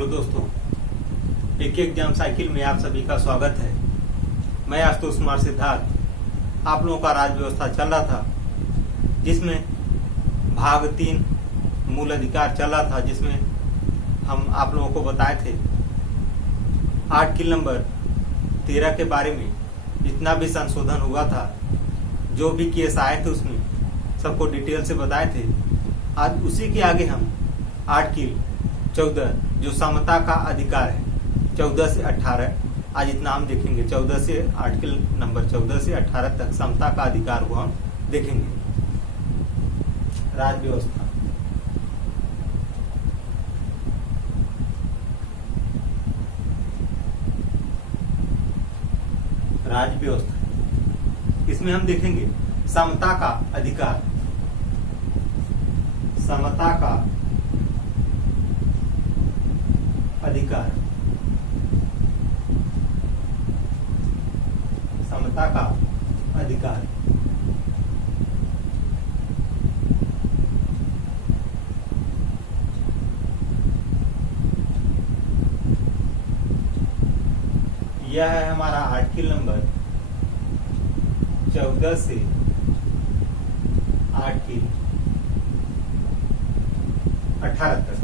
Hello दोस्तों, एक exam cycle में आप सभी का स्वागत है। मैं आशुतोष कुमार सिद्धार्थ। आप लोगों का राज्य व्यवस्था चल रहा था, जिसमें भाग 3 मूल अधिकार चल रहा था, जिसमें हम आप लोगों को बताए थे आर्टिकल नंबर 13 के बारे में जितना भी संशोधन हुआ था, जो भी केस आए थे उसमें सबको डिटेल से बताए थे। आज उसी के आगे हम आर्टिकल 14 जो समता का अधिकार है 14 से 18, आज इतना हम देखेंगे। 14 से आर्टिकल नंबर 14 से 18 तक समता का अधिकार को हम देखेंगे। राज्य व्यवस्था, राज्य व्यवस्था, इसमें हम देखेंगे समता का अधिकार, समता का अधिकार, समता का अधिकार। यह है हमारा आर्टिकल नंबर 14 से आर्टिकल 18 तक,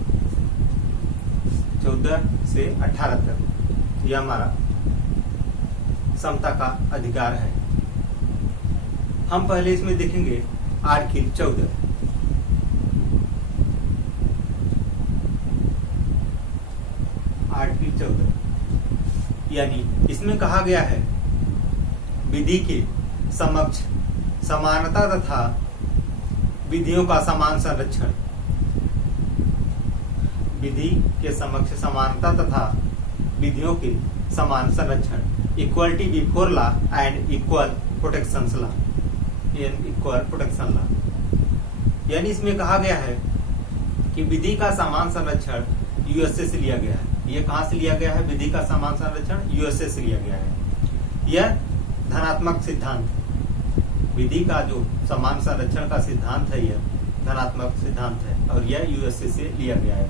14 से 18 तक यह हमारा समता का अधिकार है। हम पहले इसमें देखेंगे आर्टिकल 14। आर्टिकल 14 यानी इसमें कहा गया है विधि के समक्ष समानता तथा विधियों का समान संरक्षण। विधि के समक्ष समानता तथा विधियों के समान संरक्षण, equality before law and equal protection law, equal protection law. यानी इसमें कहा गया है कि विधि का समान संरक्षण यूएसए से लिया गया है। यह कहां से लिया गया है? विधि का समान संरक्षण यूएसए से लिया गया है। यह धनात्मक सिद्धांत, विधि का जो समान संरक्षण का सिद्धांत है यह धनात्मक सिद्धांत है और यह यूएसए से लिया गया है।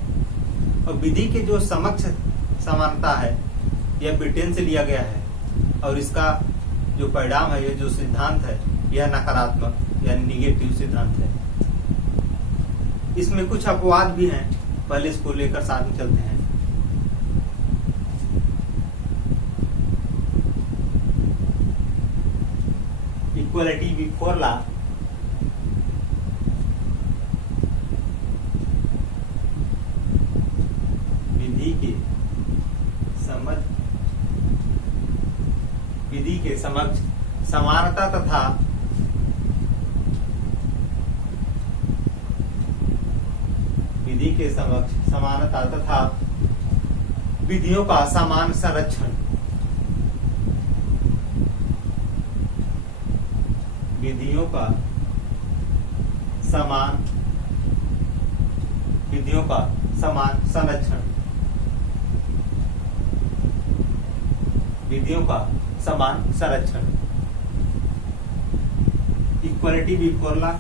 और विधि के जो समक्ष समानता है यह ब्रिटेन से लिया गया है और इसका जो परिणाम है, यह जो सिद्धांत है यह नकारात्मक यानी निगेटिव सिद्धांत है। इसमें कुछ अपवाद भी हैं, पहले इसको लेकर साथ में चलते हैं। इक्वलिटी बिफोर लॉ, विधि के समक्ष समानता तथा विधि के समक्ष समानता तथा विधियों का समान संरक्षण, विधियों का समान, विधियों का समान संरक्षण, विधियों का समान संरक्षण, equality before law,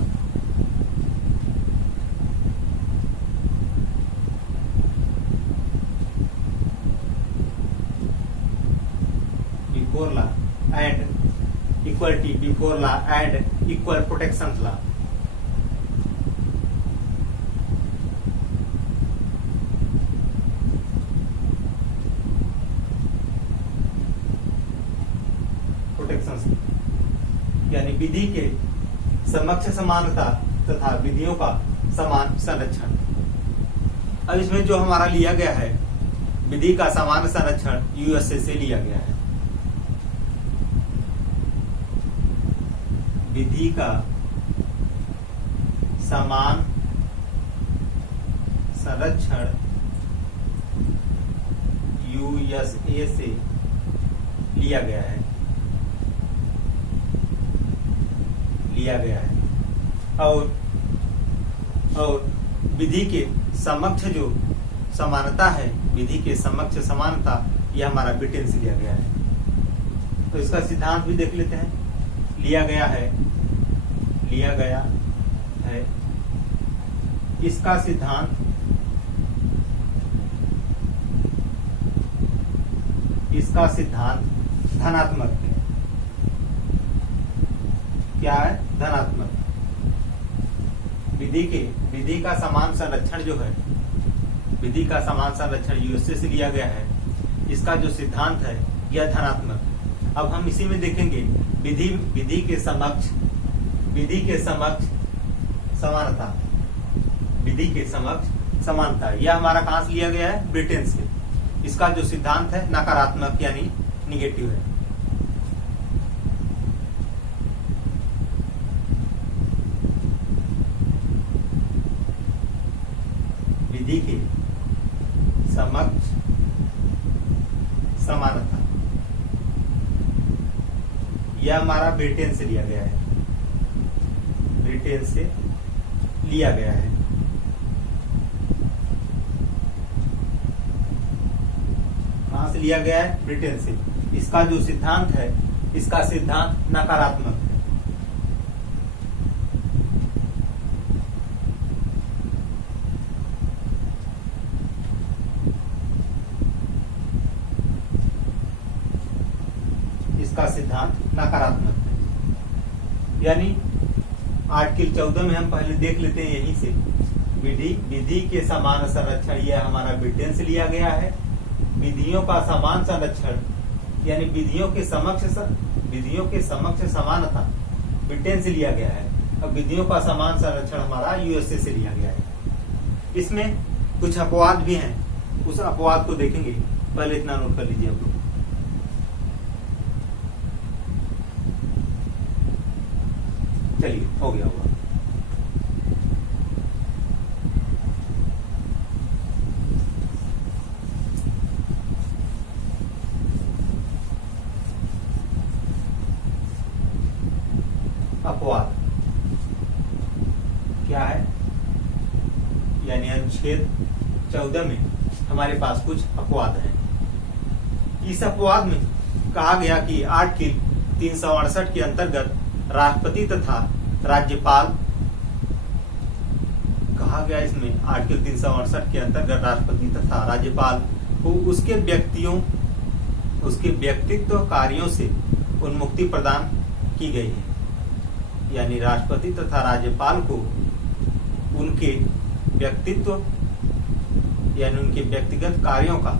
before law and equality before law and equal protection law. यानी विधि के समक्ष समानता तथा विधियों का समान संरक्षण। अब इसमें जो हमारा लिया गया है विधि का समान संरक्षण यूएसए से लिया गया है। विधि का समान संरक्षण यूएसए से लिया गया है, लिया गया है। और विधि के समक्ष जो समानता है, विधि के समक्ष समानता, यह हमारा ब्रिटेन से लिया गया है। तो इसका सिद्धांत भी देख लेते हैं। लिया गया है इसका सिद्धांत इसका सिद्धांत धनात्मक है। क्या है? धनात्मक। विधि का समान संरक्षण जो है, विधि का समान संरक्षण यूएसए से लिया गया है, इसका जो सिद्धांत है यह धनात्मक। अब हम इसी में देखेंगे विधि के समक्ष समानता, विधि के समक्ष समानता, यह हमारा कहां से लिया गया है? ब्रिटेन से। इसका जो सिद्धांत है नकारात्मक यानी निगेटिव है। विधि के समक्ष समानता, यह हमारा ब्रिटेन से लिया गया है, ब्रिटेन से लिया गया है। कहां से लिया गया है? ब्रिटेन से। इसका जो सिद्धांत है, इसका सिद्धांत नकारात्मक है। इसका सिद्धांत नकारात्मक है। यानी आर्टिकल 14 में हम पहले देख लेते हैं यहीं से, विधि के समान संरक्षण, यह हमारा ब्रिटेन से लिया गया है। विधियों का समान संरक्षण यानी विधियों के समक्ष समानता ब्रिटेन से लिया गया है। अब विधियों का समान संरक्षण हमारा यूएसए से लिया गया है। इसमें कुछ अपवाद भी हैं, उस अपवाद को देखेंगे। पहले इतना नोट कर लीजिए आप लोग। चलिए, हो गया होगा। अपवाद क्या है? यानी अनुच्छेद 14 में हमारे पास कुछ अपवाद हैं। इस अपवाद में कहा गया कि आर्टिकल 368 के अंतर्गत राष्ट्रपति तथा राज्यपाल, कहा गया इसमें आर्टिकल 368 के अंतर्गत राष्ट्रपति तथा राज्यपाल को उसके व्यक्तित्व कार्यों से उन्मुक्ति प्रदान की गई है। यानी राष्ट्रपति तथा राज्यपाल को उनके व्यक्तित्व यानी उनके व्यक्तिगत कार्यों का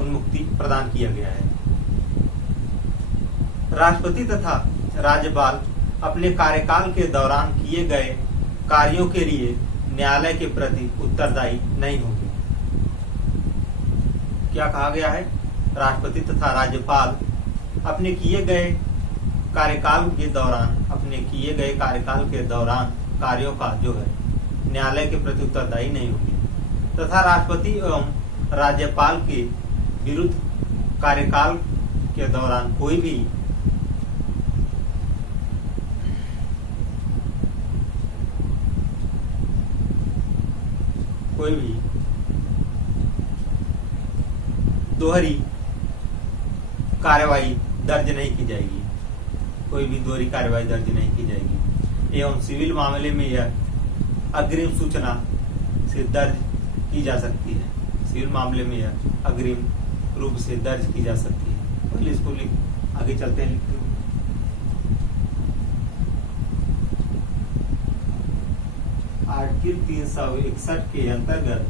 उन्मुक्ति प्रदान किया गया है। राष्ट्रपति तथा राज्यपाल अपने कार्यकाल के दौरान किए गए कार्यों के लिए न्यायालय के प्रति उत्तरदायी नहीं होंगे। क्या कहा गया है? राष्ट्रपति तथा राज्यपाल अपने किए गए कार्यकाल के दौरान कार्यों का जो है न्यायालय के प्रति उत्तरदायी नहीं होंगे तथा राष्ट्रपति एवं राज्यपाल के विरुद्ध कार्यकाल के दौरान कोई भी दोहरी कार्यवाही दर्ज नहीं की जाएगी, कोई भी दोहरी कार्यवाही दर्ज नहीं की जाएगी। एवं सिविल मामले में यह अग्रिम सूचना से दर्ज की जा सकती है। सिविल मामले में यह अग्रिम रूप से दर्ज की जा सकती है। पहले इसको आगे चलते हैं, लिखते हैं। आर्टिकल 361 के अंतर्गत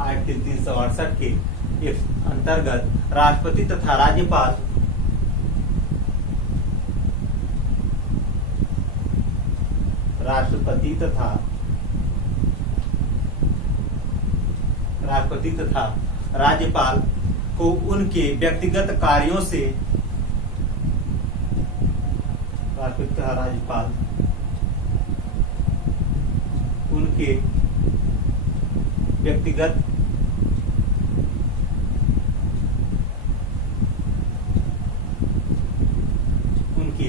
आर्टिकल 368 के अंतर्गत राष्ट्रपति तथा राज्यपाल को उनके व्यक्तिगत कार्यों से उनके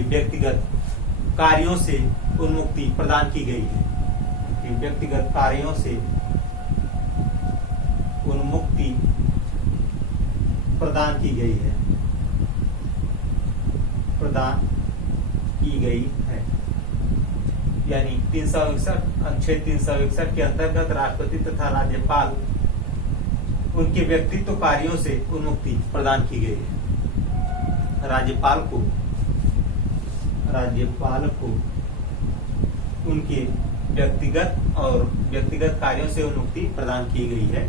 व्यक्तिगत कार्यों से उन्मुक्ति प्रदान की गई है। व्यक्तिगत कार्यों से उन्मुक्ति प्रदान की गई है, यानी 361 अनुच्छेद 361 के अंतर्गत राष्ट्रपति तथा राज्यपाल उनके व्यक्तित्व कार्यों से उन्मुक्ति प्रदान की गई है। राज्यपाल को उनके व्यक्तिगत कार्यों से उन्मुक्ति प्रदान की गई है।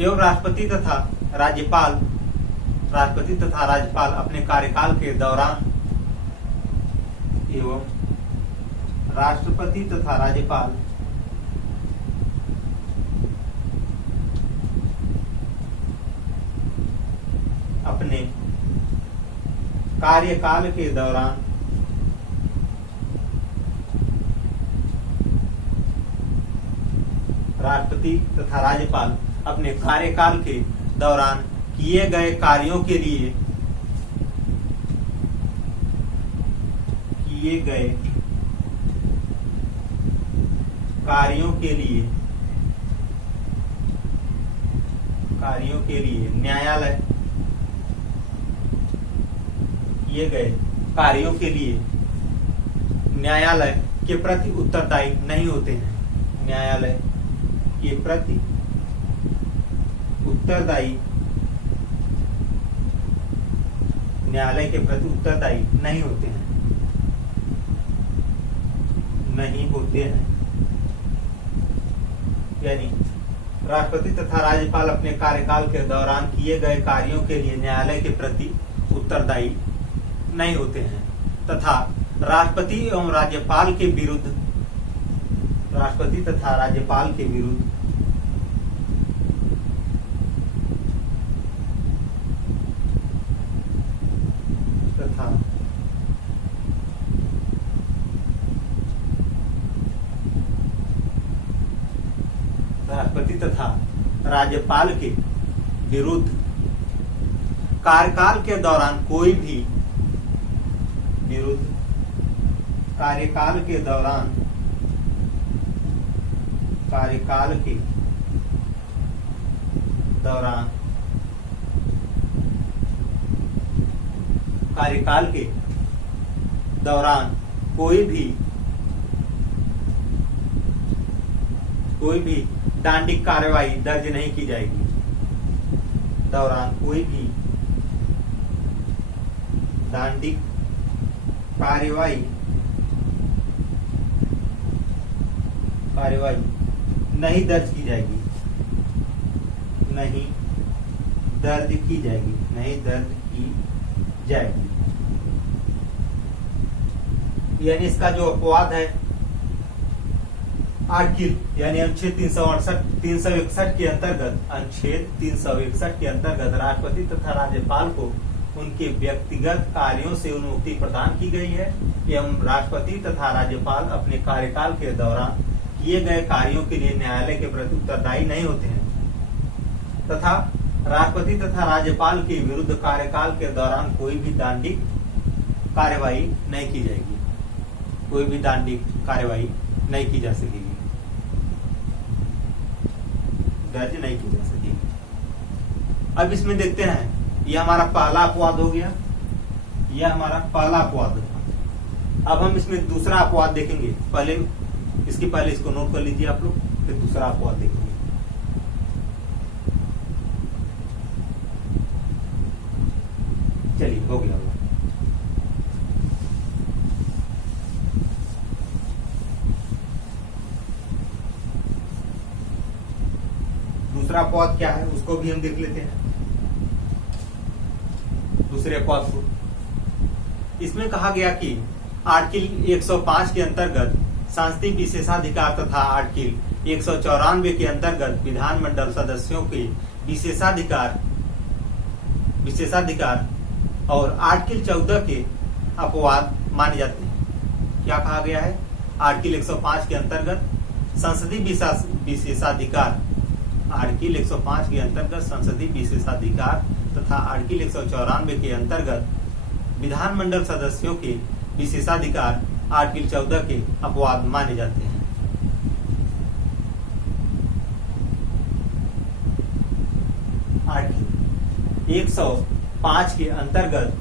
एवं राष्ट्रपति तथा राज्यपाल अपने कार्यकाल के दौरान अपने कार्यकाल के दौरान राष्ट्रपति तथा राज्यपाल अपने कार्यकाल के दौरान किए गए कार्यों के लिए न्यायालय के प्रति उत्तरदायी नहीं होते हैं। न्यायालय के प्रति उत्तरदायी नहीं होते हैं। यानी राष्ट्रपति तथा राज्यपाल अपने कार्यकाल के दौरान किए गए कार्यों के लिए न्यायालय के प्रति उत्तरदायी नहीं होते हैं तथा राष्ट्रपति तथा राज्यपाल के विरुद्ध कार्यकाल के दौरान कोई भी दांडिक कार्रवाई दर्ज नहीं की जाएगी। दांडिक कार्रवाई नहीं दर्ज की जाएगी। यानी इसका जो अपवाद है आर्टिकल यानी अनुच्छेद 361 के अंतर्गत राष्ट्रपति तथा राज्यपाल को उनके व्यक्तिगत कार्यों से उन्मुक्ति प्रदान की गई है एवं राष्ट्रपति तथा राज्यपाल अपने कार्यकाल के दौरान किए गए कार्यों के लिए न्यायालय के प्रति उत्तरदायी नहीं होते हैं तथा राष्ट्रपति तथा राज्यपाल के विरुद्ध कार्यकाल के दौरान कोई भी दांडिक कार्रवाई नहीं की जाएगी। नहीं की जा सकेगी, दर्ज नहीं की जा सकेगी। अब इसमें देखते हैं, यह हमारा पहला अपवाद हो गया। अब हम इसमें दूसरा अपवाद देखेंगे। पहले इसको नोट कर लीजिए आप लोग, फिर दूसरा अपवाद देखेंगे। चलिए, हो गया। दूसरा अपवाद क्या है उसको भी हम देख लेते हैं। दूसरे अपवाद को इसमें कहा गया कि आर्टिकल 105 के अंतर्गत सांसदीय विशेषाधिकार तथा आर्टिकल 194 के अंतर्गत विधानमंडल सदस्यों के विशेषाधिकार और आर्टिकल 14 के अपवाद माने जाते हैं। क्या कहा गया है? आर्टिकल 105 के अंतर्गत संसदीय विशेषाधिकार, आर्टिकल 105 के अंतर्गत संसदीय विशेषाधिकार तथा आर्टिकल 194 के अंतर्गत विधानमंडल सदस्यों के विशेषाधिकार आर्टिकल 14 के अपवाद माने जाते हैं। आर्टिकल 105 के अंतर्गत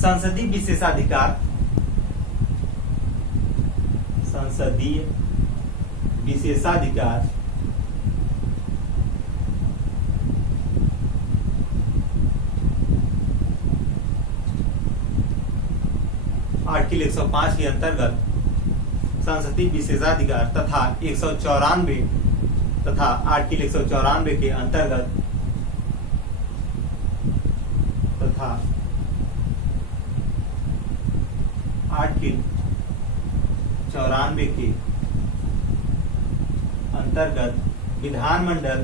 संसदीय विशेषाधिकार, संसदीय विशेषाधिकार आर्टिकल 105 के अंतर्गत संसदीय विशेषाधिकार तथा 194 तथा आर्टिकल 194 के अंतर्गत तथा आर्टिकल 94 के अंतर्गत विधानमंडल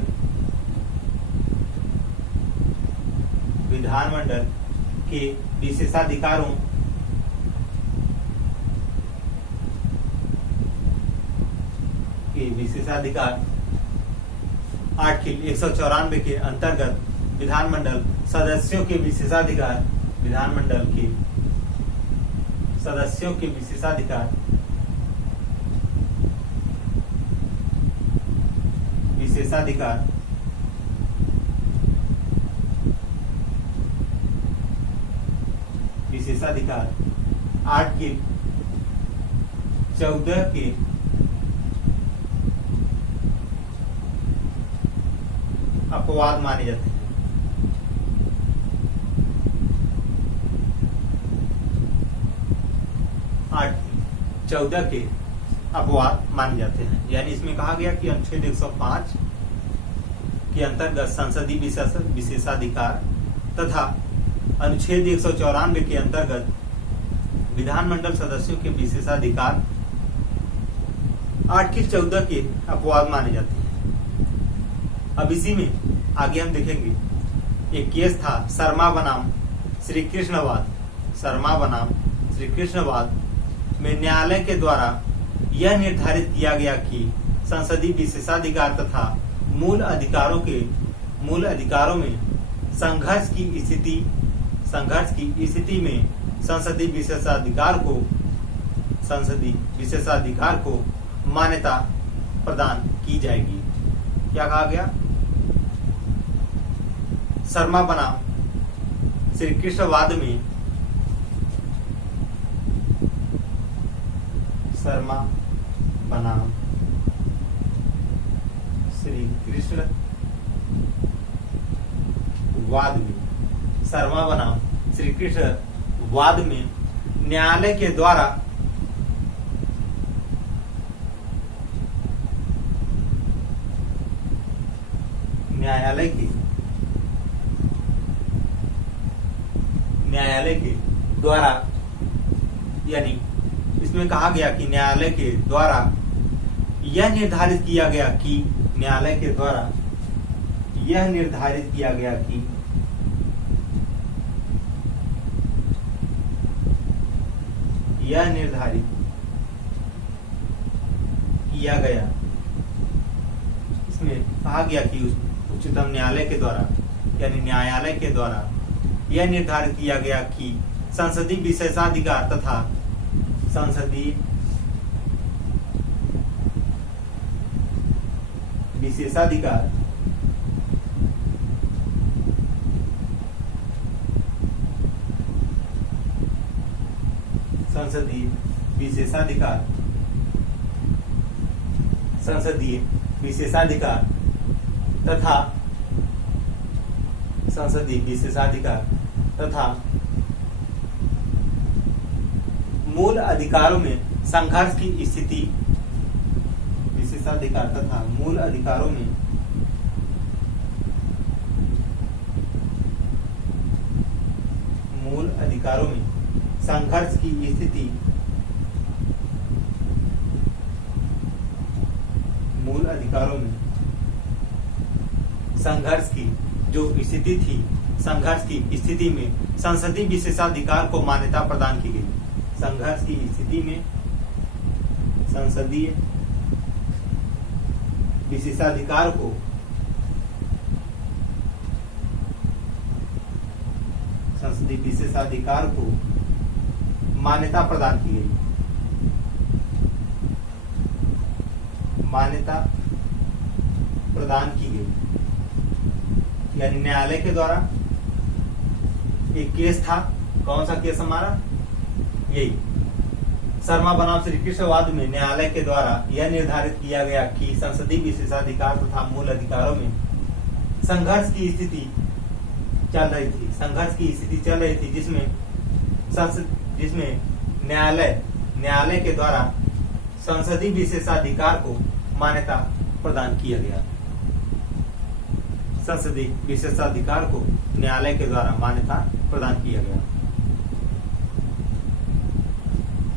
के विशेषाधिकारों विशेषाधिकार आर्टिकल 194 के अंतर्गत विधानमंडल सदस्यों के विशेषाधिकार, विधानमंडल के सदस्यों के विशेषाधिकार विशेषाधिकार आर्टिकल 14 के अपवाद माने जाते हैं। आर्टिकल 14 के अपवाद माने जाते हैं, यानी इसमें कहा गया कि अनुच्छेद 105 के अंतर्गत संसदीय विशेषाधिकार तथा अनुच्छेद 194 के अंतर्गत विधानमंडल सदस्यों के विशेषाधिकार आर्टिकल 14 के अपवाद माने जाते हैं। अब इसी में आगे हम देखेंगे एक केस था शर्मा बनाम श्री कृष्णवाद में न्यायालय के द्वारा यह निर्धारित किया गया कि संसदीय विशेषाधिकार तथा मूल अधिकारों में संघर्ष की स्थिति में संसदीय विशेषाधिकार को मान्यता प्रदान की जाएगी। क्या कहा गया? शर्मा बनाम श्री कृष्णवाद में न्यायालय के द्वारा यानी इसमें कहा गया कि न्यायालय के द्वारा यह निर्धारित किया गया कि इसमें कहा गया कि उच्चतम न्यायालय के द्वारा यानी न्यायालय के द्वारा यह निर्धारित किया गया कि संसदीय विशेषाधिकार तथा संसदीय विशेषाधिकार तथा मूल अधिकारों में संघर्ष की स्थिति संघर्ष की स्थिति में संसदीय विशेषाधिकार को मान्यता प्रदान की गई। संघर्ष की स्थिति में संसदीय विशेषाधिकार को मान्यता प्रदान की गई। यानी न्यायालय के द्वारा एक केस था कौन सा केस हमारा? यही शर्मा बनाम श्रीकृष्णवाद में न्यायालय के द्वारा यह निर्धारित किया गया कि संसदीय विशेषाधिकार तथा मूल अधिकारों में संघर्ष की स्थिति चल रही थी, जिसमें न्यायालय के द्वारा संसदीय विशेषाधिकार को मान्यता प्रदान किया गया। संसदीय विशेषाधिकार को न्यायालय के द्वारा मान्यता प्रदान किया गया।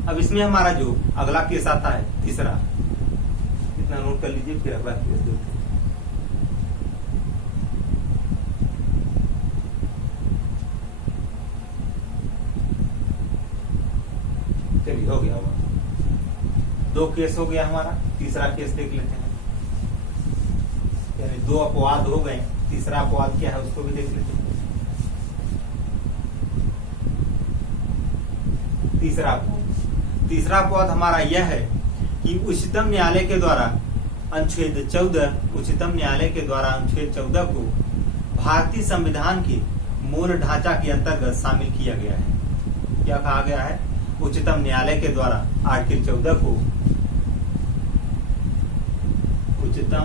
अब इसमें हमारा जो अगला केस आता है, तीसरा, इतना नोट कर लीजिए, फिर अगला केस देखते हैं। चलिए, हो गया होगा, 2 केस हो गया हमारा, तीसरा केस देख लेते हैं। यानी 2 अपवाद हो गए, तीसरा अपवाद क्या है उसको भी देख लेते हैं। तीसरा अपवाद हमारा यह है कि उच्चतम न्यायालय के द्वारा अनुच्छेद 14 को भारतीय संविधान के मूल ढांचा के अंतर्गत शामिल किया गया है। क्या कहा गया है? उच्चतम न्यायालय के द्वारा आर्टिकल 14 को उच्चतम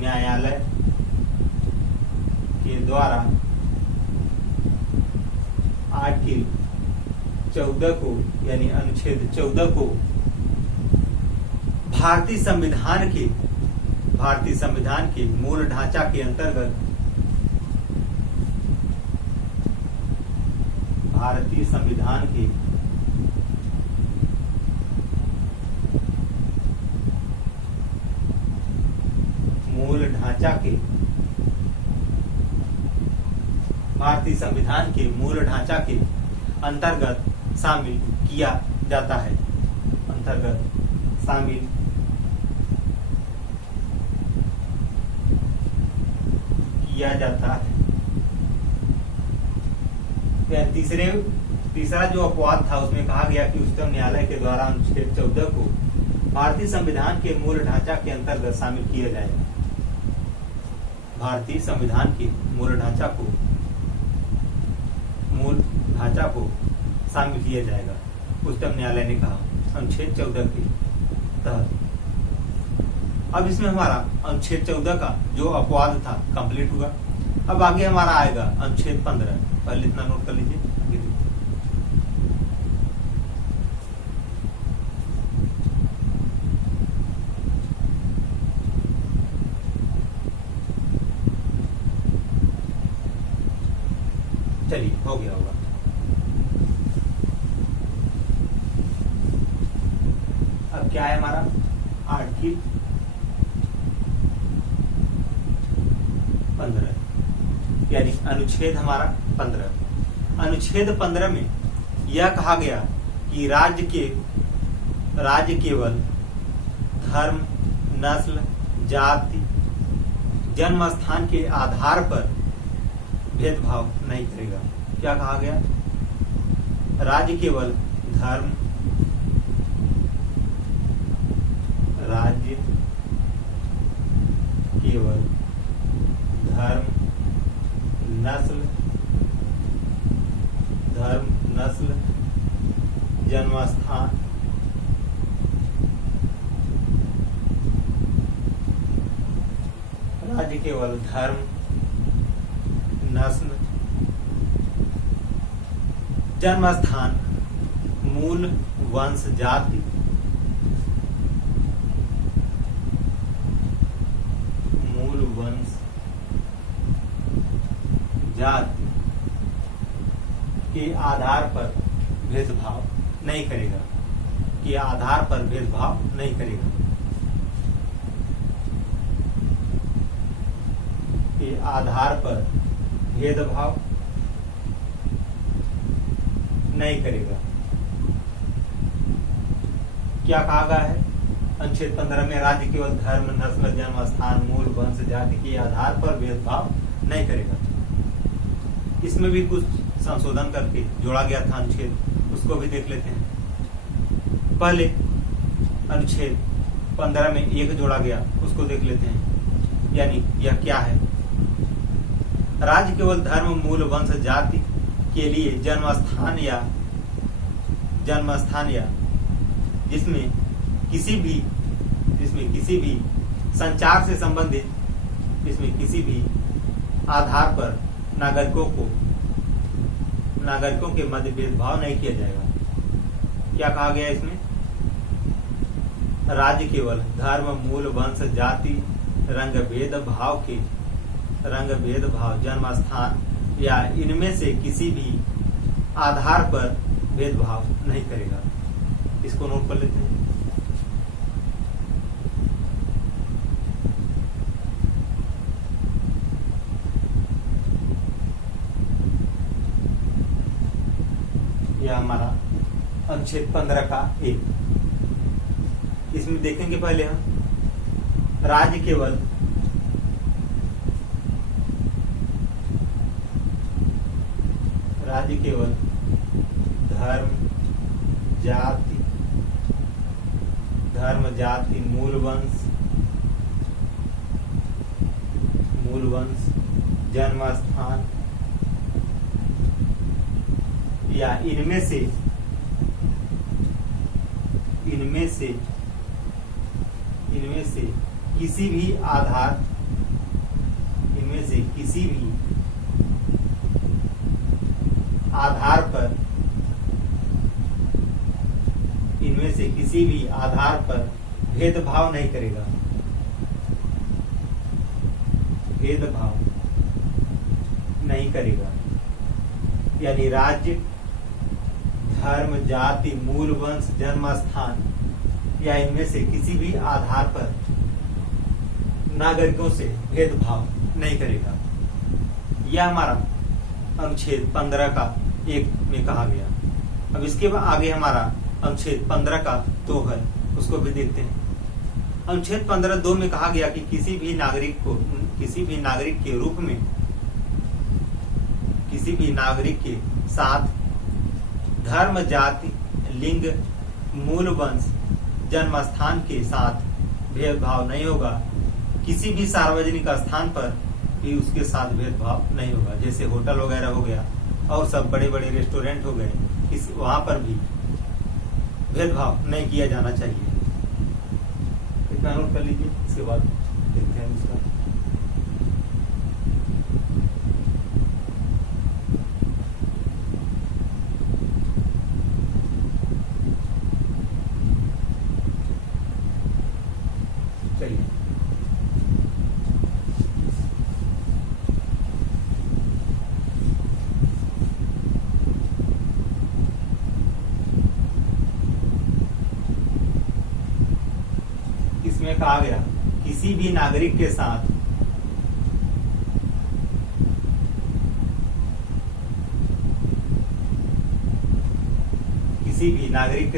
न्यायालय के द्वारा आर्टिकल 14 को, यानी अनुच्छेद 14 को भारतीय संविधान के मूल ढांचा के अंतर्गत भारतीय संविधान के मूल ढांचा के अंतर्गत शामिल किया जाता है। तीसरा जो अपवाद था उसमें कहा गया कि उच्चतम न्यायालय के द्वारा अनुच्छेद 14 को भारतीय संविधान के मूल ढांचा के अंतर्गत शामिल किया जाएगा। भारतीय संविधान के मूल ढांचा को शामिल किया जाएगा, उच्चतम न्यायालय ने कहा अनुच्छेद 14 के तहत। अब इसमें हमारा अनुच्छेद 14 का जो अपवाद था कंप्लीट हुआ। अब आगे हमारा आएगा अनुच्छेद 15। पहले इतना नोट कर लीजिए, आगे देखिए। चलिए, हो गया होगा। अब क्या है हमारा? आर्टिकल 15, यानी अनुच्छेद हमारा 15। अनुच्छेद 15 में यह कहा गया कि राज्य केवल धर्म, नस्ल, जाति, जन्म स्थान के आधार पर भेदभाव नहीं करेगा। क्या कहा गया? राज्य केवल धर्म, नस्ल, जन्म स्थान, राज्य केवल धर्म, नस्ल, जन्म स्थान, मूल वंश जाति, के आधार पर भेदभाव नहीं करेगा। के आधार पर भेदभाव नहीं करेगा। के आधार पर भेदभाव नहीं करेगा। क्या कहा गया है? अनुच्छेद 15 में राज्य केवल धर्म, नस्ल, जन्म स्थान, मूल वंश जाति के आधार पर भेदभाव नहीं करेगा। इसमें भी कुछ संशोधन करके जोड़ा गया था अनुच्छेद, उसको भी देख लेते हैं। पहले अनुच्छेद 15 में एक जोड़ा गया, उसको देख लेते हैं। यानी यह क्या है? राज्य केवल धर्म, मूल, वंश, जाति के लिए जन्म स्थान या जिसमें किसी भी संचार से संबंधित किसी भी आधार पर नागरिकों के मध्य भेदभाव नहीं किया जाएगा। क्या कहा गया इसमें? राज्य केवल धर्म, मूल, वंश, जाति, रंग भेदभाव, जन्म स्थान या इनमें से किसी भी आधार पर भेदभाव नहीं करेगा। इसको नोट कर लेते हैं। यह हमारा अनुच्छेद 15 का 1। इसमें देखेंगे पहले हम राज्य केवल धर्म, जाति, मूल वंश, जन्म स्थान या इनमें से किसी भी आधार पर भेदभाव नहीं करेगा। यानी राज्य, धर्म, जाति, मूल, वंश, जन्म स्थान या इनमें से किसी भी आधार पर नागरिकों से भेदभाव नहीं करेगा। यह हमारा अनुच्छेद 15 का 1 में कहा गया। अब इसके बाद आगे हमारा अनुच्छेद 15 का 2 है, उसको भी देखते हैं। अनुच्छेद 15(2) में कहा गया कि किसी भी नागरिक के साथ धर्म, जाति, लिंग, मूल, वंश, जन्म स्थान के साथ भेदभाव नहीं होगा। किसी भी सार्वजनिक स्थान पर भी उसके साथ भेदभाव नहीं होगा। जैसे होटल वगैरह हो गया और सब बड़े बड़े रेस्टोरेंट हो गए, वहां पर भी भेदभाव नहीं किया जाना चाहिए। इतना नोट कर लीजिए। इसके बाद देखते हैं इसका। चलिए इसमें कहा गया किसी भी नागरिक के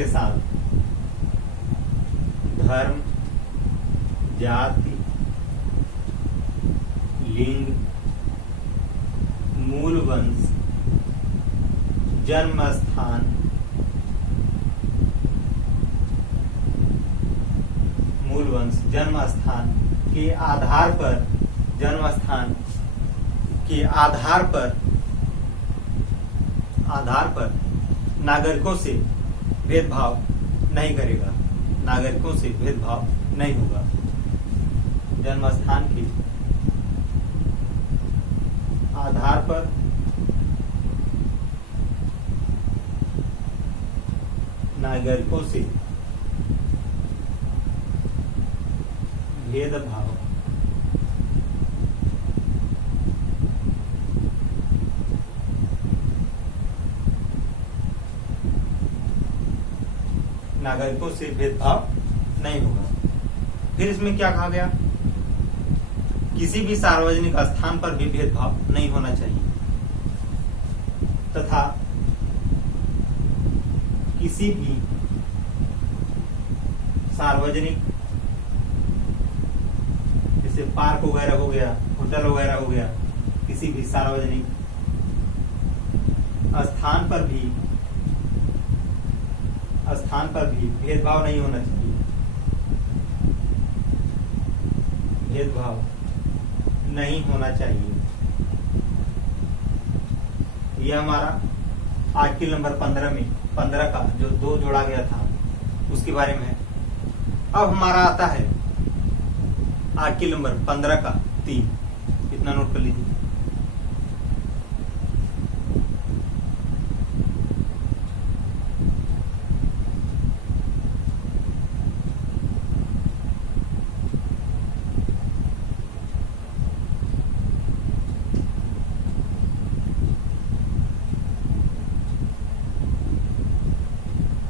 साथ धर्म, जाति, लिंग, मूल वंश, जन्म स्थान, के आधार पर नागरिकों से भेदभाव नहीं करेगा। नागरिकों से भेदभाव नहीं होगा। जन्म स्थान के आधार पर नागरिकों से भेदभाव नहीं होगा। फिर इसमें क्या कहा गया? किसी भी सार्वजनिक स्थान पर भी भेदभाव नहीं होना चाहिए तथा किसी भी सार्वजनिक जैसे पार्क वगैरह हो गया, होटल वगैरह हो गया, किसी भी सार्वजनिक स्थान पर भी भेदभाव नहीं होना चाहिए। भेदभाव नहीं होना चाहिए। ये हमारा आर्टिकल नंबर 15 में 15 का जो 2 जोड़ा गया था उसके बारे में है। अब हमारा आता है आर्टिकल नंबर 15 का 3, इतना नोट कर लीजिए।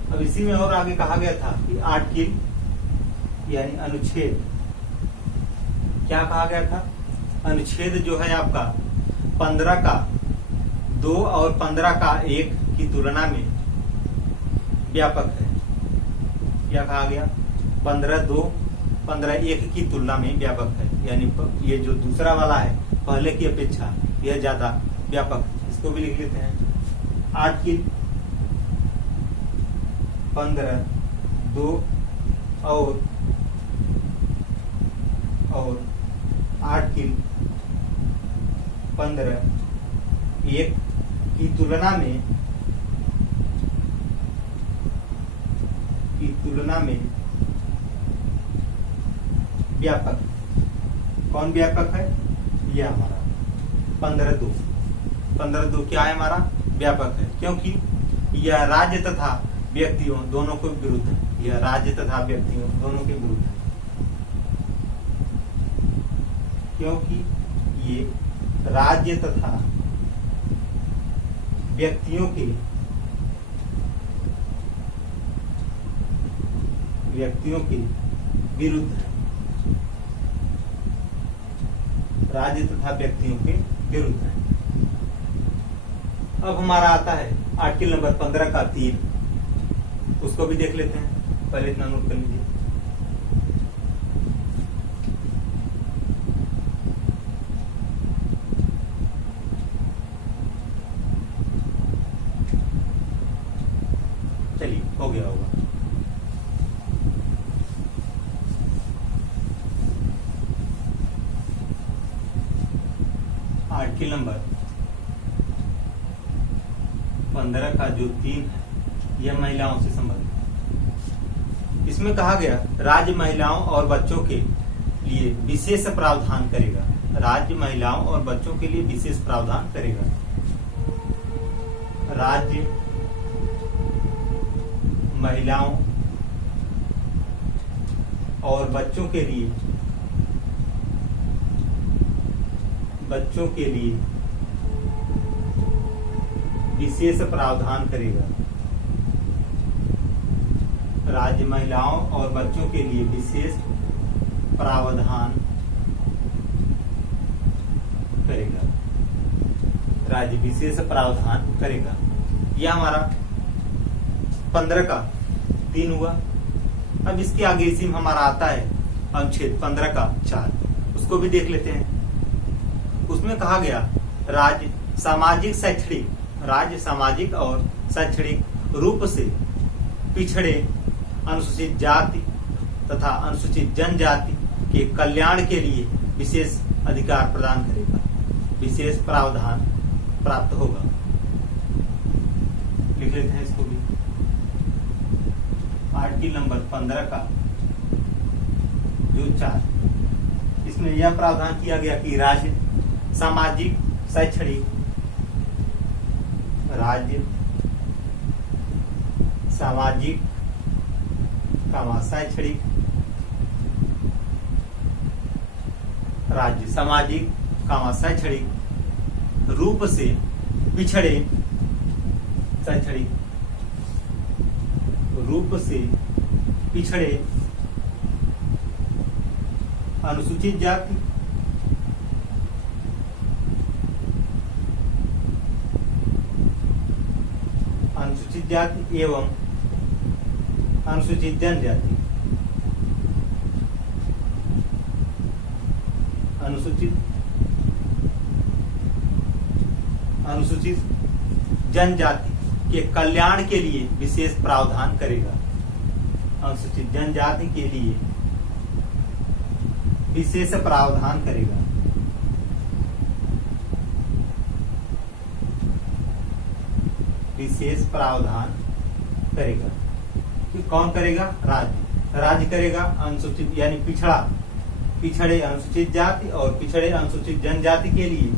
अब इसी में और आगे कहा गया था कि आर्टिकल यानी अनुच्छेद, क्या कहा गया था? अनुच्छेद जो है आपका 15 का 2 और 15 का 1 की तुलना में व्यापक है। क्या कहा गया? 15(2), 15(1) की तुलना में व्यापक है, यानी ये जो दूसरा वाला है पहले की अपेक्षा यह ज्यादा व्यापक है। इसको भी लिख लेते हैं। आर्टिकल 15(2) और आर्टिकल 15(1) की तुलना में व्यापक। कौन व्यापक है? यह हमारा 15(2) क्या है? हमारा व्यापक है, क्योंकि यह राज्य तथा व्यक्तियों दोनों के विरुद्ध है। यह राज्य तथा व्यक्तियों दोनों के विरुद्ध है, क्योंकि ये राज्य तथा व्यक्तियों के विरुद्ध है। राज्य तथा व्यक्तियों के विरुद्ध है। अब हमारा आता है आर्टिकल नंबर 15 का 3, उसको भी देख लेते हैं। पहले इतना नोट कर लीजिए। चलिए, हो गया होगा। आर्टिकल नंबर 15 का जो 3 है यह महिलाओं से संबंधित। इसमें कहा गया राज्य महिलाओं और बच्चों के लिए विशेष प्रावधान करेगा। राज्य महिलाओं और बच्चों के लिए विशेष प्रावधान करेगा। राज्य महिलाओं और बच्चों के लिए विशेष प्रावधान करेगा। राज्य महिलाओं और बच्चों के लिए विशेष प्रावधान करेगा। राज्य विशेष प्रावधान करेगा। यह हमारा 15 का 3 हुआ। अब इसके आगे इसी में हमारा आता है अनुच्छेद 15 का 4, उसको भी देख लेते हैं। उसमें कहा गया राज्य सामाजिक और शैक्षणिक रूप से पिछड़े अनुसूचित जाति तथा अनुसूचित जनजाति के कल्याण के लिए विशेष अधिकार प्रदान करेगा। विशेष प्रावधान प्राप्त होगा। लिख लेते हैं इसको भी। आर्टिकल नंबर 15 का जो 4, इसमें यह प्रावधान किया गया कि राज्य सामाजिक शैक्षणिक राज्य सामाजिक शैक्षणिक राज्य सामाजिक शैक्षणिक रूप से पिछड़े अनुसूचित जाति एवं अनुसूचित जनजाति अनुसूचित जनजाति के कल्याण के लिए विशेष प्रावधान करेगा। अनुसूचित जनजाति के लिए विशेष प्रावधान करेगा। विशेष प्रावधान करेगा। कि कौन करेगा? राज्य। राज्य करेगा अनुसूचित यानी पिछड़े अनुसूचित जाति और पिछड़े अनुसूचित जनजाति के लिए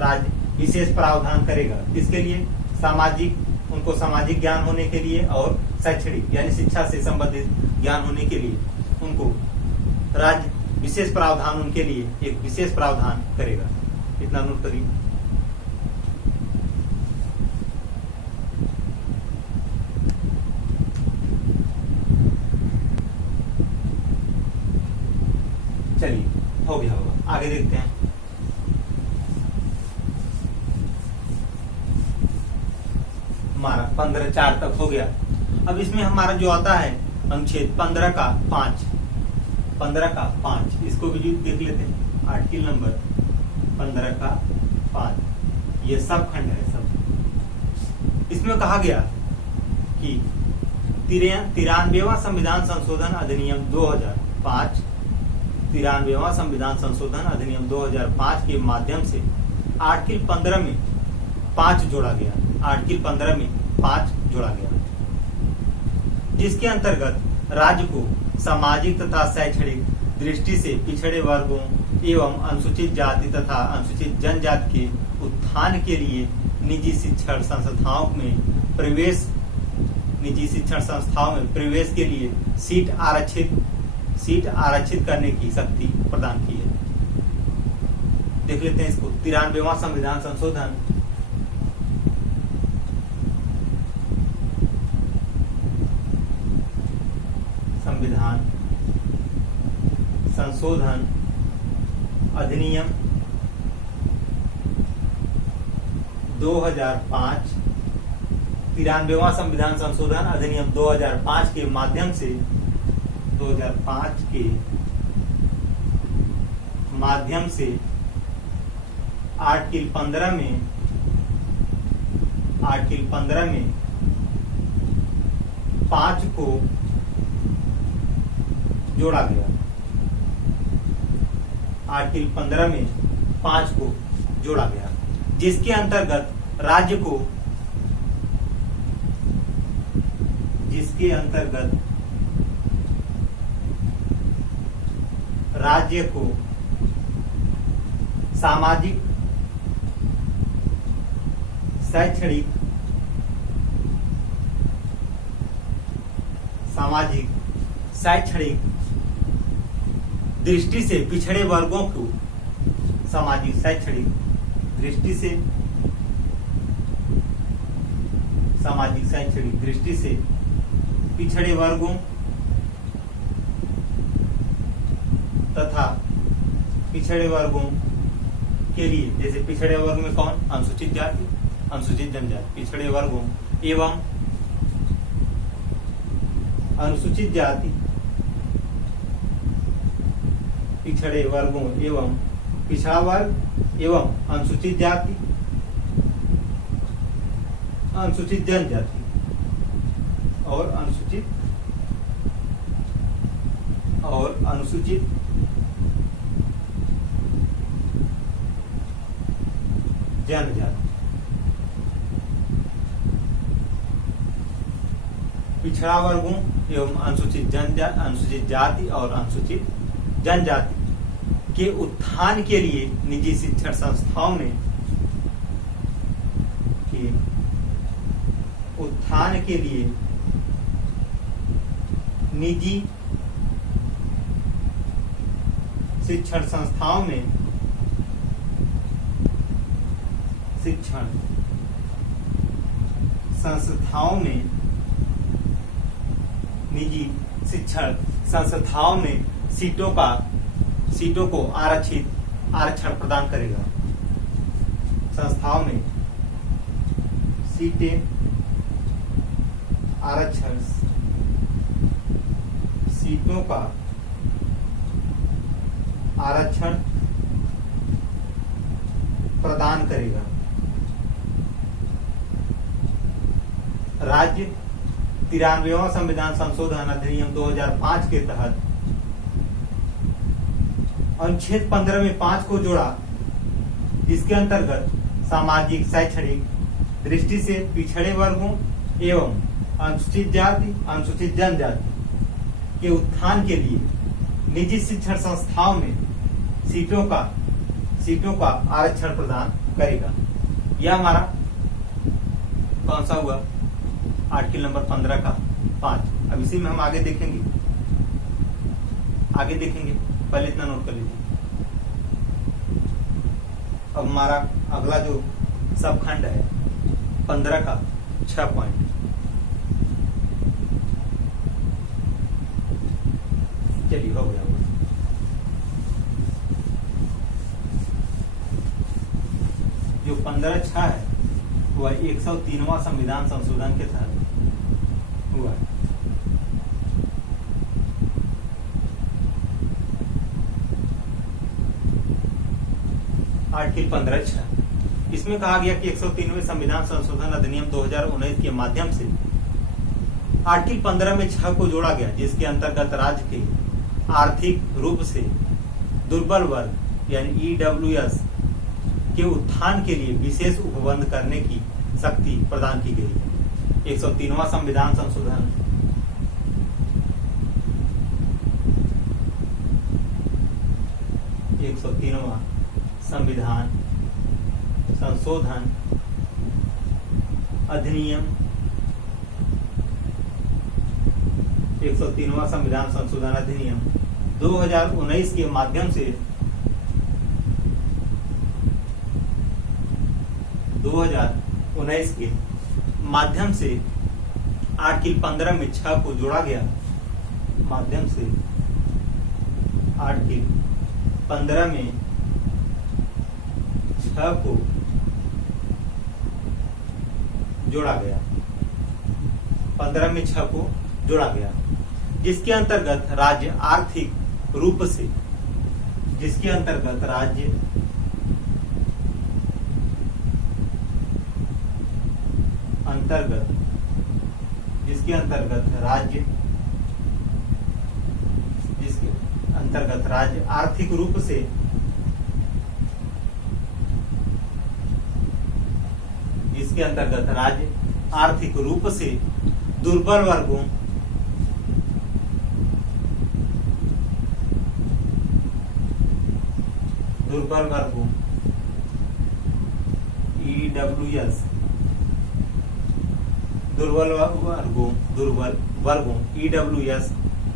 राज्य विशेष प्रावधान करेगा। किसके लिए? सामाजिक, उनको सामाजिक ज्ञान होने के लिए और शैक्षणिक यानी शिक्षा से संबंधित ज्ञान होने के लिए उनको राज्य विशेष प्रावधान उनके लिए एक विशेष प्रावधान करेगा। इतना नोट करिए। चलिए हो गया होगा, आगे देखते हैं। हमारा 15(4) तक हो गया। अब इसमें हमारा जो आता है अनुच्छेद 15 का 5, इसको भी देख लेते हैं। आर्टिकल नंबर 15 का 5, ये सब खंड है सब। इसमें कहा गया कि 93वां संविधान संशोधन अधिनियम 2005, 93वां संविधान संशोधन अधिनियम 2005 के माध्यम से आर्टिकल 15 में 5 जोड़ा गया। आर्टिकल 15 में 5 जोड़ा गया, जिसके अंतर्गत राज्य को सामाजिक तथा शैक्षणिक दृष्टि से पिछड़े वर्गों एवं अनुसूचित जाति तथा अनुसूचित जनजाति के उत्थान के लिए निजी शिक्षण संस्थाओं में प्रवेश के लिए सीट आरक्षित करने की शक्ति प्रदान की है। देख लेते हैं इसको। 93वां संविधान संशोधन अधिनियम 2005, 93वां संविधान संशोधन अधिनियम 2005 के माध्यम से 2005 के माध्यम से आर्टिकल 15 में 5 को जोड़ा गया। आर्टिकल 15 में 5 को जोड़ा गया, जिसके अंतर्गत राज्य को सामाजिक, शैक्षणिक दृष्टि से पिछड़े वर्गों को सामाजिक शैक्षणिक दृष्टि से पिछड़े वर्गों तथा पिछड़े वर्गों के लिए, जैसे पिछड़े वर्ग में कौन? अनुसूचित जाति, अनुसूचित जनजाति, पिछड़े वर्गों एवं अनुसूचित जाति, पिछड़े वर्गों एवं पिछड़ा वर्ग एवं अनुसूचित जाति, अनुसूचित जनजाति और अनुसूचित जनजाति, पिछड़ा वर्गों एवं अनुसूचित जाति और अनुसूचित जनजाति के उत्थान के लिए निजी शिक्षण संस्थाओं में निजी शिक्षण संस्थाओं में निजी शिक्षण संस्थाओं में सीटों को आरक्षण प्रदान करेगा। संस्थाओं में सीटें आरक्षण, सीटों का आरक्षण प्रदान करेगा। राज्य 93वां संविधान संशोधन अधिनियम 2005 के तहत अनुच्छेद 15 में 5 को जोड़ा, जिसके अंतर्गत सामाजिक, शैक्षणिक दृष्टि से पिछड़े वर्गों एवं अनुसूचित जाति, अनुसूचित जनजाति के उत्थान के लिए निजी शिक्षण संस्थाओं में सीटों का आरक्षण प्रदान करेगा। यह हमारा कौन सा हुआ? आर्टिकल नंबर 15 का 5। अब इसी में हम आगे देखेंगे, पहले इतना नोट कर लीजिए। अब हमारा अगला जो सबखंड है 15 का 6 पॉइंट। चलिए हो गया। जो 15(6) है वह 103वां संविधान संशोधन के तहत हुआ है। आर्टिकल 15(6) इसमें कहा गया कि 103वें संविधान संशोधन अधिनियम 2019 के माध्यम से आर्टिकल 15 में 6 को जोड़ा गया, जिसके अंतर्गत राज्य के आर्थिक रूप से दुर्बल वर्ग यानी EWS के उत्थान के लिए विशेष उपबंध करने की शक्ति प्रदान की गई है। 103वां संविधान संशोधन संविधान संशोधन अधिनियम 103वां संविधान संशोधन अधिनियम 2019 के माध्यम से 2019 के माध्यम से आर्टिकल 15 में 6 को जोड़ा गया। माध्यम से आर्टिकल 15 में 6 को जोड़ा गया। 15 में 6 को जोड़ा गया, जिसके अंतर्गत राज्य आर्थिक रूप से जिसके अंतर्गत राज्य आर्थिक रूप से जिसके अंतर्गत राज्य आर्थिक रूप से दुर्बल वर्गों EWS दुर्बल वर्गों EWS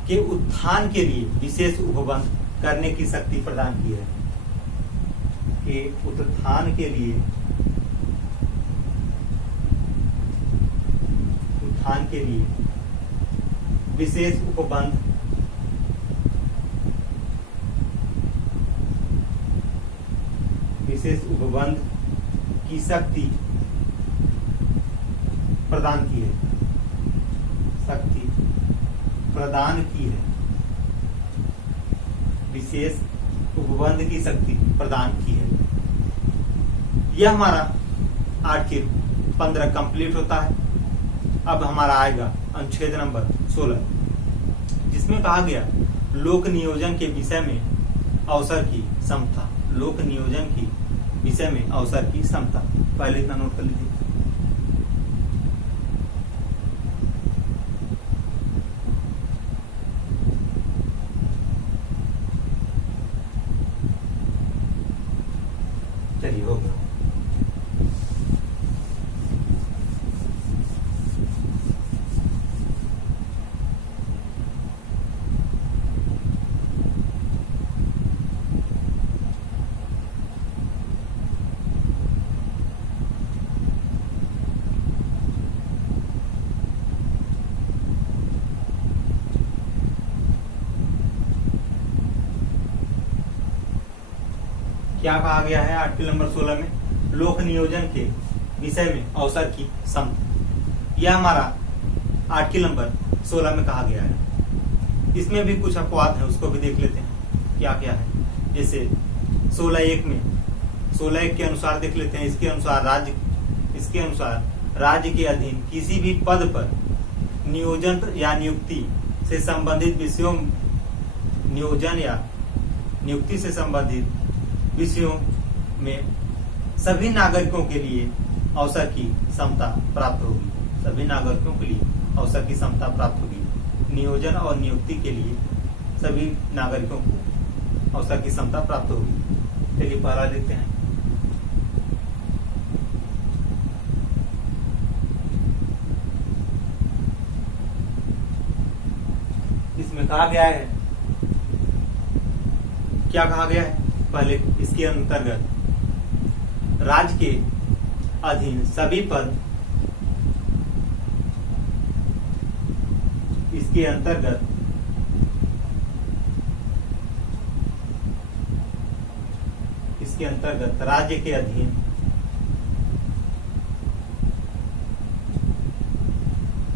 के उत्थान के लिए विशेष उपबंध करने की शक्ति प्रदान की है। के उत्थान के लिए विशेष उपबंध की शक्ति प्रदान की है। विशेष उपबंध की शक्ति प्रदान की है। यह हमारा आर्टिकल 15 कंप्लीट होता है। अब हमारा आएगा अनुच्छेद नंबर 16, जिसमें कहा गया लोक नियोजन के विषय में अवसर की समता। पहले इतना नोट कर लीजिए। चलिए हो गया। क्या कहा गया है आर्टिकल नंबर 16 में? लोक नियोजन के विषय में अवसर की समता। यह हमारा आर्टिकल नंबर 16 में कहा गया है। इसमें भी कुछ अपवाद है, उसको भी देख लेते हैं क्या क्या है। जैसे 16(1) के अनुसार देख लेते हैं। इसके अनुसार राज्य के अधीन किसी भी पद पर नियोजन या नियुक्ति से संबंधित विषयों विषयों में सभी नागरिकों के लिए अवसर की समता प्राप्त होगी। सभी नागरिकों के लिए अवसर की समता प्राप्त होगी। नियोजन और नियुक्ति के लिए सभी नागरिकों को अवसर की समता प्राप्त होगी। चलिए पहला देखते हैं। इसमें कहा गया है, क्या कहा गया है? पहले इसके अंतर्गत राज्य के अधीन सभी पद, इसके अंतर्गत राज्य के अधीन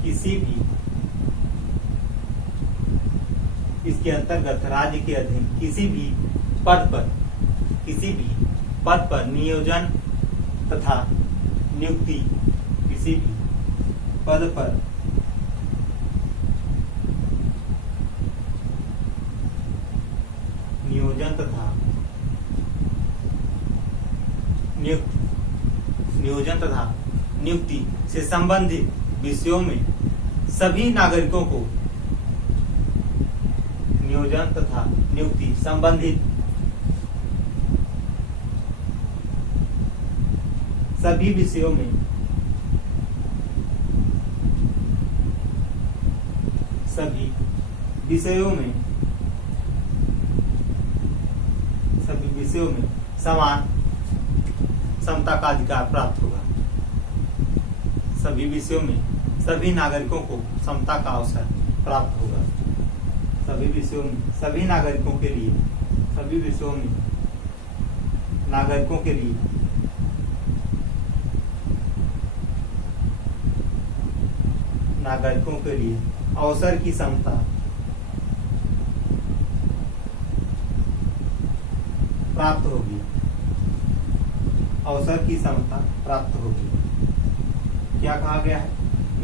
किसी भी, इसके अंतर्गत राज्य के अधीन किसी भी पद पर नियोजन तथा नियुक्ति, किसी भी पद पर नियोजन तथा नियुक्ति से संबंधित विषयों में सभी नागरिकों को, नियोजन तथा नियुक्ति संबंधित सभी विषयों में समान समता का अधिकार प्राप्त होगा। सभी विषयों में सभी नागरिकों को समता का अवसर प्राप्त होगा। सभी विषयों में सभी नागरिकों के लिए, सभी विषयों में नागरिकों के लिए अवसर की समता प्राप्त होगी। अवसर की समता प्राप्त होगी। क्या कहा गया है?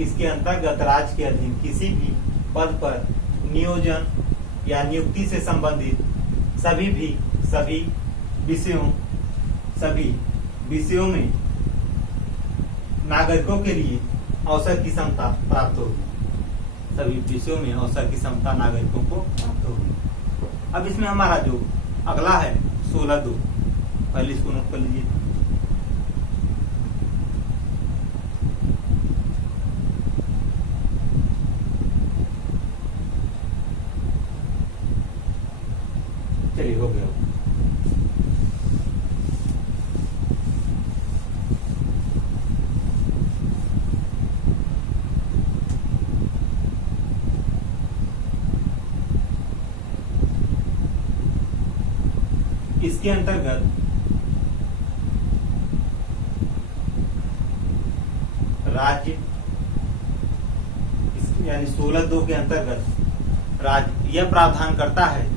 इसके अंतर्गत राज्य के अधीन किसी भी पद पर नियोजन या नियुक्ति से संबंधित सभी विषयों में नागरिकों के लिए अवसर की समता प्राप्त होगी। सभी विषयों में अवसर की समता नागरिकों को प्राप्त होगी। अब इसमें हमारा जो अगला है 16(2), पहले इसको नोट कर लीजिए। चलिए हो गया। इसके अंतर्गत राज्य, यानी 16(2) के अंतर्गत राज्य यह प्रावधान करता है,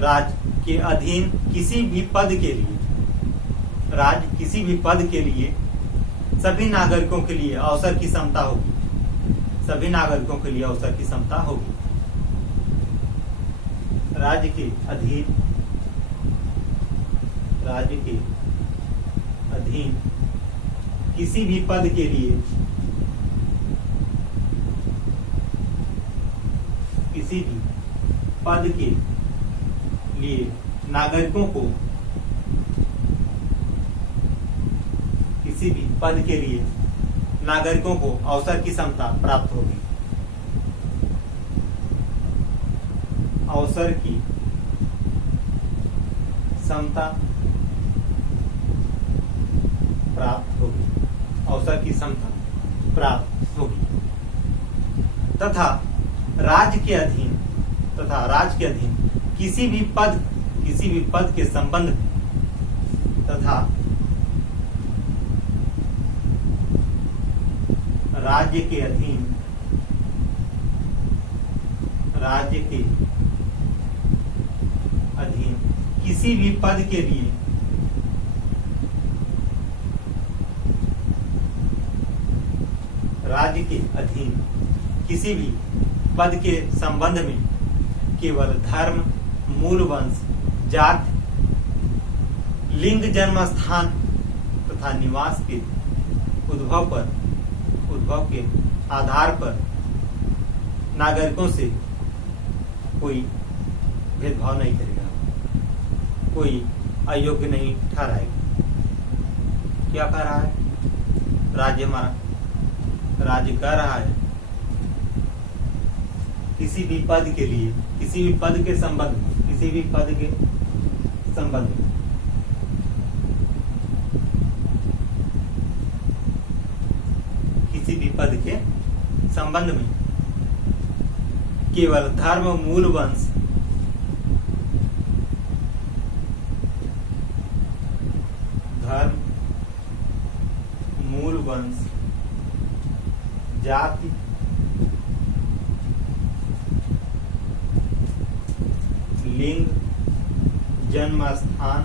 राज्य के अधीन किसी भी पद के लिए सभी नागरिकों के लिए अवसर की समता होगी। सभी नागरिकों के लिए अवसर की समता होगी। राज्य के अधीन किसी भी पद के लिए नागरिकों को, किसी भी पद के लिए नागरिकों को अवसर की समता प्राप्त होगी। अवसर की समता प्राप्त होगी। अवसर की समता प्राप्त होगी तथा राज्य के अधीन किसी भी पद के संबंध में तथा राज्य के अधीन किसी भी पद के लिए राज्य के अधीन किसी भी पद के संबंध में केवल धर्म, मूल वंश, जाति, लिंग, जन्म स्थान तथा निवास के उद्भव के आधार पर नागरिकों से कोई भेदभाव नहीं करेगा, कोई अयोग्य नहीं ठहराएगा। क्या कह रहा है राज्य? हमारा राज्य कह रहा है किसी भी पद के लिए, किसी भी पद के संबंध में, किसी भी पद के संबंध में किसी भी पद के संबंध में केवल धर्म मूल वंश जाति लिंग जन्म स्थान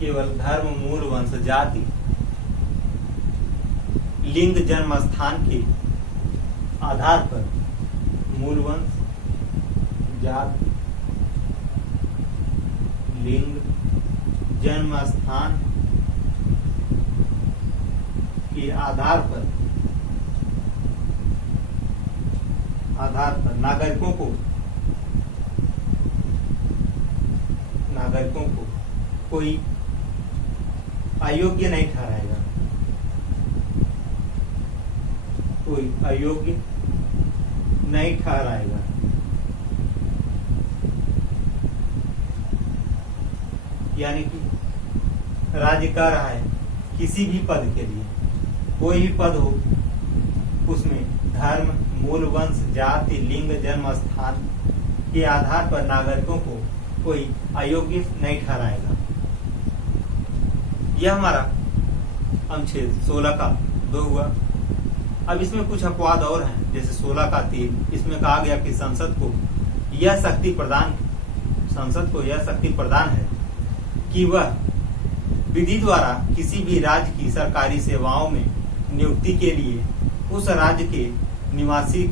केवल धर्म मूल वंश जाति लिंग जन्म स्थान के आधार पर मूल वंश जाति लिंग जन्म स्थान के आधार पर नागरिकों को कोई अयोग्य नहीं ठहराएगा, कोई अयोग्य नहीं ठहराएगा। यानी कि राज्य कह रहा है किसी भी पद के लिए, कोई भी पद हो, उसमें धर्म मूल वंश जाति लिंग जन्म स्थान के आधार पर नागरिकों को कोई अयोग्य नहीं ठहराएगा। यह हमारा अनुच्छेद 16 का 2 हुआ। अब इसमें कुछ अपवाद और हैं, जैसे 16 का 3, इसमें कहा गया कि संसद को यह शक्ति प्रदान है कि वह विधि द्वारा किसी भी राज्य की सरकारी सेवाओं में नियुक्ति के लिए उस राज्य के निवासी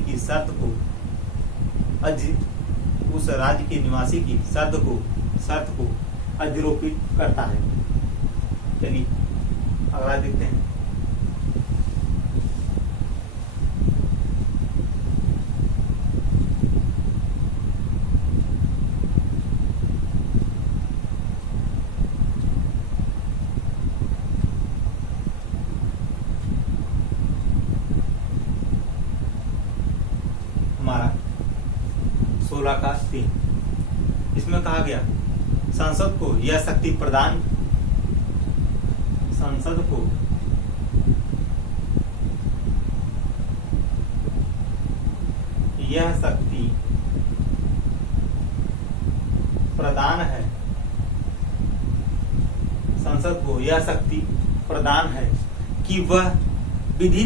की शर्त को अधिरोपित करता है। चलिए अगला देखते हैं। हमारा 16 का 3, इसमें कहा गया संसद को यह शक्ति प्रदान है, संसद को यह शक्ति प्रदान है कि वह विधि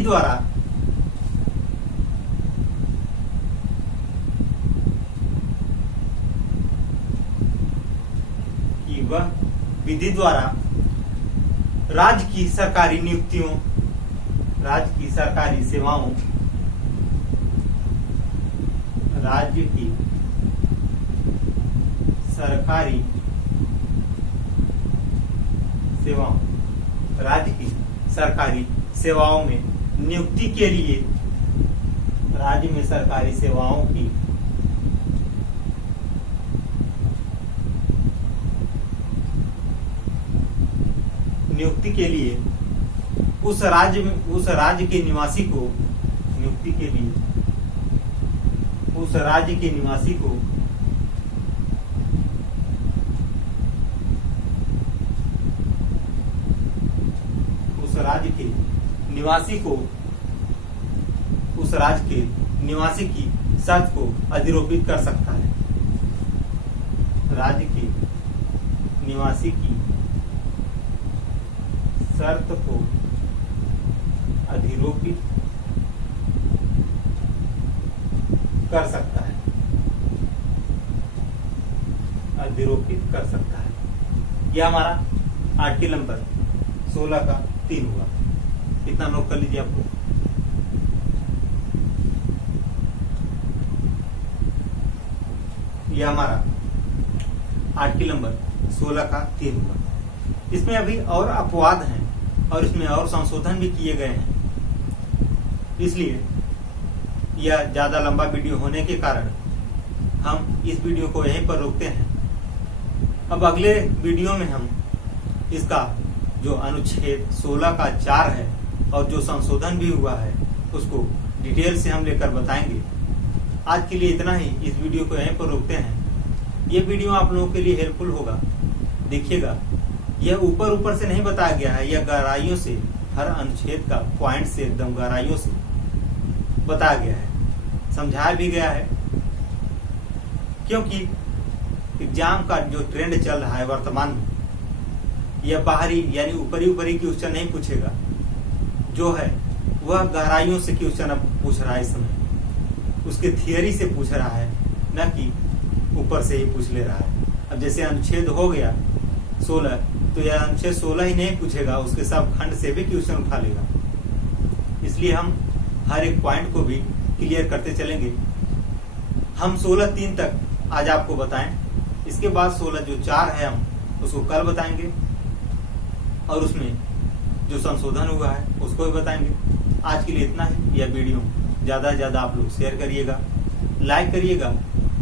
द्वारा राज्य की सरकारी नियुक्तियों, राज्य की सरकारी सेवाओं, राज्य की सरकारी सेवाओं में नियुक्ति के लिए राज्य में सरकारी सेवाओं की नियुक्ति के लिए उस राज्य के निवासी को उस राज्य के निवासी को उस राज्य के निवासी की शर्त को अधिरोपित कर सकता है। राज्य के निवासी की शर्त को अधिरोपित कर सकता है। यह हमारा आर्टिकल नंबर 16 का 3 हुआ। इतना नोट कर लीजिए आपको। यह हमारा आर्टिकल नंबर 16 का 3 हुआ। इसमें अभी और अपवाद हैं और इसमें और संशोधन भी किए गए हैं, इसलिए यह ज्यादा लंबा वीडियो होने के कारण हम इस वीडियो को यहीं पर रोकते हैं। अब अगले वीडियो में हम इसका जो अनुच्छेद 16 का 4 है और जो संशोधन भी हुआ है उसको डिटेल से हम लेकर बताएंगे। आज के लिए इतना ही, इस वीडियो को यहीं पर रोकते हैं। ये वीडियो आप लोगों के लिए हेल्पफुल होगा। देखिएगा, यह ऊपर से नहीं बताया गया है, यह गहराइयों से हर अनुच्छेद का पॉइंट से एकदम गहराइयों से बताया गया है, समझाया भी गया है। क्योंकि एग्जाम का जो ट्रेंड चल रहा है वर्तमान में, यह बाहरी यानी ऊपरी क्वेश्चन नहीं पूछेगा, जो है वह गहराइयों से क्वेश्चन अब पूछ रहा है। इस समय उसके थियरी से पूछ रहा है, न कि ऊपर से ही पूछ ले रहा है। अब जैसे अनुच्छेद हो गया 16, तो यह अनुच्छेद 16 ही नहीं पूछेगा, उसके सब खंड से भी क्वेश्चन उठा लेगा। इसलिए हम हर एक पॉइंट को भी क्लियर करते चलेंगे। हम 16-3 तक आज आपको बताएं, इसके बाद 16 जो 4 है हम उसको कल बताएंगे और उसमें जो संशोधन हुआ है उसको भी बताएंगे। आज के लिए इतना ही। यह वीडियो ज्यादा से ज्यादा आप लोग शेयर करिएगा, लाइक करिएगा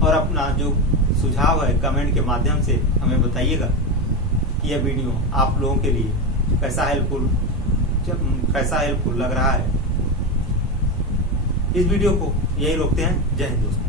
और अपना जो सुझाव है कमेंट के माध्यम से हमें बताइएगा कि यह वीडियो आप लोगों के लिए कैसा हेल्पफुल लग रहा है। इस वीडियो को यही रोकते हैं। जय हिंद दोस्तों।